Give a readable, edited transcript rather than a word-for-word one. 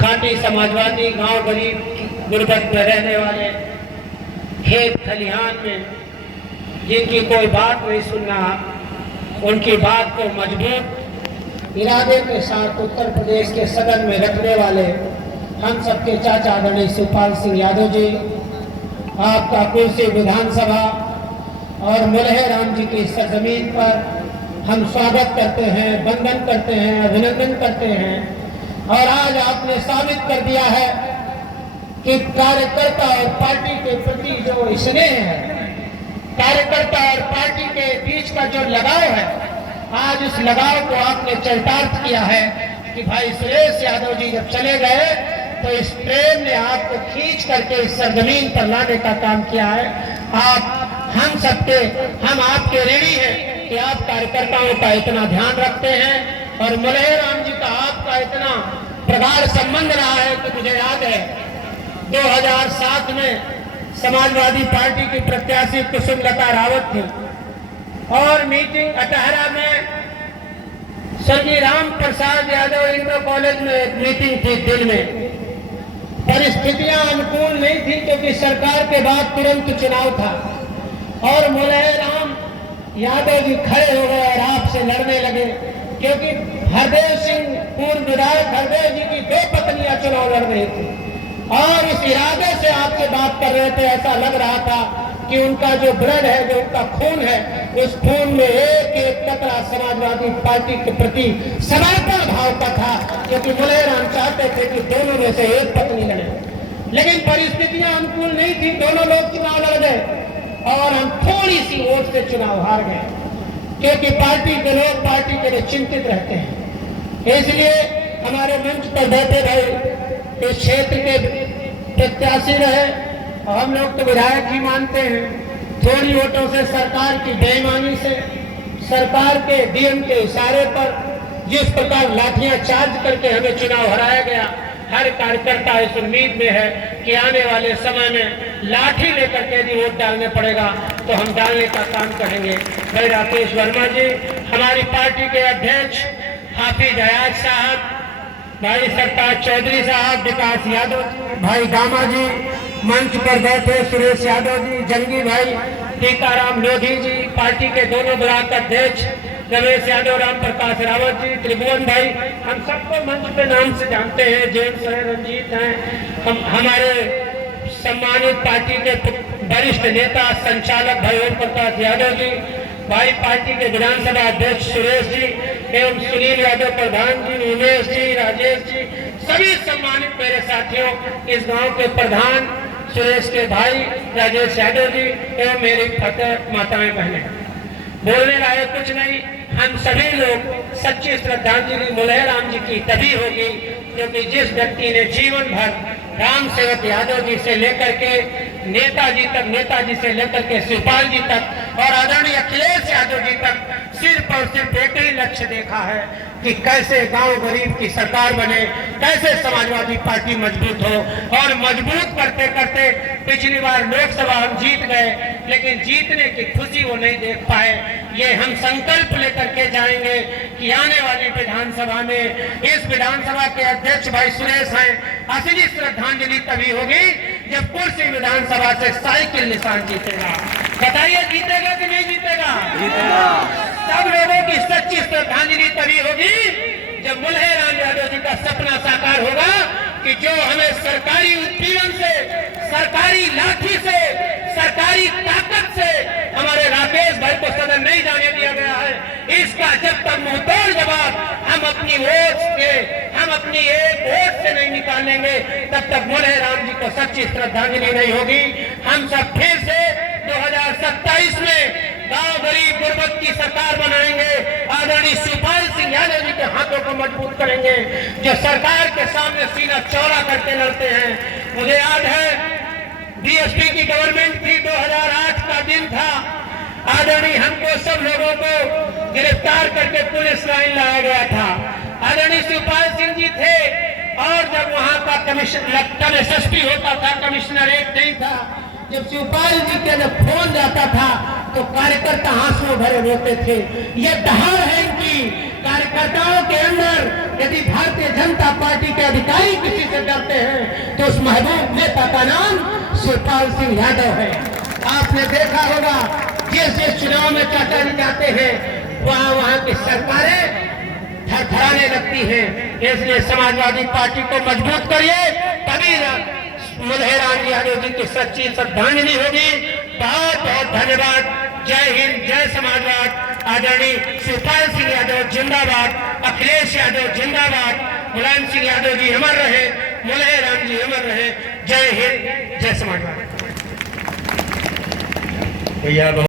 खाटी समाजवादी गांव गरीब गुर्बत में रहने वाले खेत खलिहान में जिनकी कोई बात नहीं सुनना, उनकी बात को मजबूत इरादे के साथ उत्तर प्रदेश के सदन में रखने वाले हम सबके चाचा आदरणीय शिवपाल सिंह यादव जी, आपका कुर्सी विधानसभा और मुलहे राम जी की सरजमीन पर हम स्वागत करते हैं, वंदन करते हैं, अभिनंदन करते हैं। और आज आपने साबित कर दिया है कि कार्यकर्ता और पार्टी के प्रति जो स्नेह है, कार्यकर्ता और पार्टी के बीच का जो लगाव है, आज उस लगाव को आपने चरितार्थ किया है कि भाई सुरेश यादव जी जब चले गए तो इस प्रेम ने आपको खींच करके इस सरजमीन पर लाने का काम किया है। हम आपके ऋणी हैं कि आप कार्यकर्ताओं का इतना ध्यान रखते हैं और मुलहे राम जी का आपका इतना प्रगाढ़ संबंध रहा है कि मुझे याद है 2007 में समाजवादी पार्टी की प्रत्याशी कुसुमलता रावत थी और मीटिंग अटहरा में स्वर्गीय राम प्रसाद यादव इंटर कॉलेज में एक मीटिंग थी दिल में। परिस्थितियां अनुकूल नहीं थी क्योंकि सरकार के बाद तुरंत चुनाव था और मुलहे राम यादव जी खड़े हो गए और आपसे लड़ने लगे क्योंकि हरदेव सिंह पूर्व विधायक हरदेव जी की 2 पत्नियां चुनाव लड़ रही थी और इस इरादे से आपसे बात कर रहे थे। ऐसा लग रहा था कि उनका जो ब्लड है, जो उनका खून है, उस खून में एक एक कतरा समाजवादी पार्टी के प्रति समर्पण भाव का था क्योंकि मुलहे राम चाहते थे कि दोनों में से एक पत्नी लड़े, लेकिन परिस्थितियां अनुकूल नहीं थी। दोनों लोग चुनाव लड़ गए और हम थोड़ी सी वोट से चुनाव हार गए क्योंकि पार्टी के लोग पार्टी के लिए चिंतित रहते हैं। इसलिए हमारे मंच पर बैठे भाई इस क्षेत्र के प्रत्याशी रहे और हम लोग तो विधायक ही मानते हैं। थोड़ी वोटों से सरकार की बेईमानी से, सरकार के डीएम के इशारे पर जिस प्रकार लाठियां चार्ज करके हमें चुनाव हराया गया, हर कार्यकर्ता इस उम्मीद में है कि आने वाले समय में लाठी लेकर के यदि वोट डालने पड़ेगा तो हम डालने का काम करेंगे। भाई राकेश वर्मा जी, हमारी पार्टी के अध्यक्ष हाफिज हयात साहब, भाई सरताज चौधरी साहब, विकास यादव, भाई दामा जी, मंच पर बैठे सुरेश यादव जी, जंगी भाई, टीकाराम लोधी जी, पार्टी के दोनों ब्लॉक अध्यक्ष रमेश यादव, राम प्रकाश रावत जी, त्रिभुवन भाई, हम सबको मंच पे नाम से जानते हैं, जेम्स हैं, रंजीत हैं, हमारे सम्मानित पार्टी के वरिष्ठ नेता संचालक भाई ओम प्रकाश यादव जी, भाई पार्टी के विधानसभा अध्यक्ष सुरेश जी एवं सुनील यादव प्रधान जी, उमेश जी, राजेश जी, सभी सम्मानित मेरे साथियों, इस गांव के प्रधान सुरेश के भाई राजेश यादव जी एवं मेरी फतेह माताएं बहनें, बोलने लायक कुछ नहीं। हम सभी लोग सच्ची श्रद्धांजलि मुलहे राम जी की तभी होगी क्योंकि जिस व्यक्ति ने जीवन भर राम सेवक यादव जी से लेकर के नेताजी तक, नेताजी से लेकर के शिवपाल जी तक और आदरणीय अखिलेश यादव जी तक सिर्फ और सिर्फ एक ही लक्ष्य देखा है कि कैसे गांव गरीब की सरकार बने, कैसे समाजवादी पार्टी मजबूत हो। और मजबूत करते करते पिछली बार लोकसभा हम जीत गए, लेकिन जीतने की खुशी वो नहीं देख पाए। ये हम संकल्प लेकर के जाएंगे कि आने वाली विधानसभा में इस विधानसभा के अध्यक्ष भाई सुरेश हैं। असली श्रद्धांजलि तभी होगी जब कुर्सी विधानसभा से साइकिल निशान जीतेगा। बताइए जीतेगा कि नहीं जीतेगा? जीतेगा। सब लोगों की सच्ची श्रद्धांजलि तभी होगी जब मुलहे राम यादव जी का सपना साकार होगा कि जो हमें सरकारी उत्पीड़न से, सरकारी लाठी से, सरकारी ताकत से हमारे राकेश भाई को सदन नहीं जाने दिया गया है, इसका जब तक मुंहतोड़ जवाब हम अपनी वोट से, हम अपनी एक वोट से नहीं निकालेंगे तब तक मुलहे राम जी को सच्ची श्रद्धांजलि नहीं होगी। हम सब फिर से 2027 में गांव गरीब गुर्बत की सरकार बनाएंगे, आदरणीय शिवपाल सिंह यादव जी के हाथों को मजबूत करेंगे जो सरकार के सामने सीना चौड़ा करके लड़ते हैं। मुझे याद है बीएसपी की गवर्नमेंट थी, 2008 का दिन था, आदरणीय हमको सब लोगों को गिरफ्तार करके पुलिस लाइन लाया गया था। आदरणीय शिवपाल सिंह जी थे और जब वहां का एसएसपी होता था, कमिश्नरेट नहीं था, जब शिवपाल जी के जब फोन जाता था तो कार्यकर्ता आंसू भरे रोते थे। ये दहाड़ है इनकी। कार्यकर्ताओं के अंदर यदि भारतीय जनता पार्टी के अधिकारी किसी से से डरते हैं तो उस महबूब नेता का नाम शिवपाल सिंह यादव है। आपने देखा होगा जिस जिस चुनाव में चाचा जी जाते हैं वहां की सरकारें थरथराने लगती हैं। इसलिए समाजवादी पार्टी को मजबूत करिए, तभी मुल्हेराम यादव जी की सच्ची श्रद्धांजलि होगी। बहुत बहुत धन्यवाद। जय हिंद, जय समाजवाद। आदरणीय शिवपाल सिंह यादव जिंदाबाद, अखिलेश यादव जिंदाबाद, मुलायम सिंह यादव जी अमर रहे, मुल्हेराम जी अमर रहे। जय हिंद, जय समाजवाद।